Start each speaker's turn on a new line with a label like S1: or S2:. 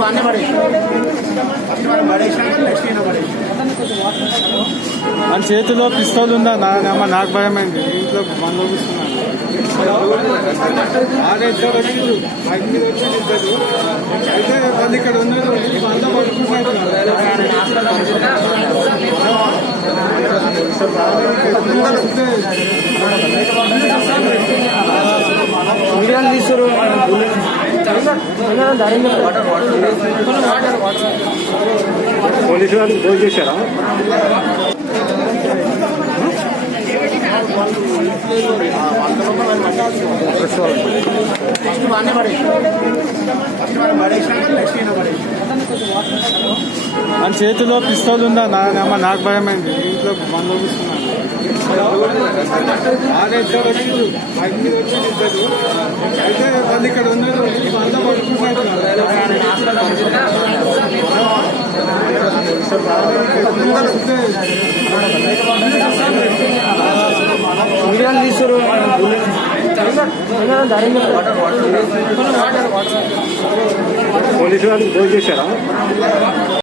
S1: బాగానే పడేసి ఫస్ట్ మనం పడేసినాక నెక్స్ట్ ఈయన పడేసి
S2: మన చేతిలో పిస్తోల్ ఉందా? నా అమ్మ నాకు భయమైంది. ఇంట్లో బందోబిస్తున్నాను ఆడే అయితే వాళ్ళు ఇక్కడ ఉన్నారు. పోలీసు వాళ్ళు ఫోన్ చేశారా?
S1: ఫస్ట్ బాగానే పడేసి ఫస్ట్ మనం పడేసినాక నెక్స్ట్ ఈయన పడేసి
S2: మన చేతిలో పిస్తోల్ ఉందా? నా నాకు భయమైంది. ఇంట్లో బందోబిస్తున్నాను వచ్చింది ఇద్దరు అయితే వాళ్ళు ఇక్కడ ఉన్నారు అంతా
S1: వీడియోలు తీసుకురు
S2: పోలీసు వాళ్ళు ఫోన్ చేశారా?